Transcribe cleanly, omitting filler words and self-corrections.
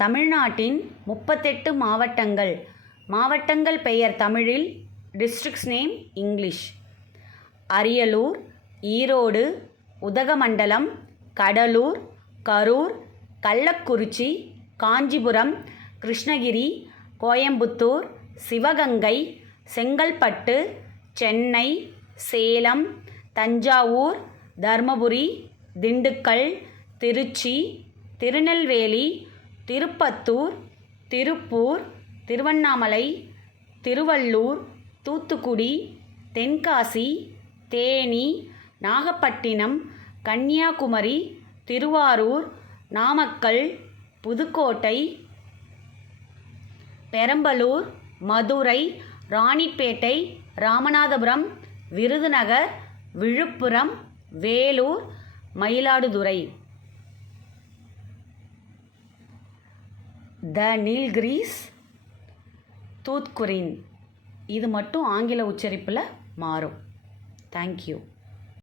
தமிழ்நாட்டின் 38 மாவட்டங்கள். மாவட்டங்கள் பெயர் தமிழில், districts name English. Ariyalur, Erode, Udhagamandalam, Cuddalore, Karur, Kallakurichi, Kanchipuram, Krishnagiri, Coimbatore, Sivaganga, Chengalpattu, Chennai, Salem, Thanjavur, Dharmapuri, Dindigul, Trichy, Tirunelveli, Tirupattur, Tiruppur, Tiruvannamalai, Tiruvallur, Thoothukudi, Tenkasi, Theni, Nagapattinam, Kanyakumari, Tiruvarur, Namakkal, Pudukkottai, Perambalur, Madurai, Ranipet, Ramanathapuram, Virudhunagar, Viluppuram, Vellore, Mayiladuthurai. The Nilgiris, Tuticorin. இது மட்டும் ஆங்கில உச்சரிப்பில் மாறும். தேங்க்யூ.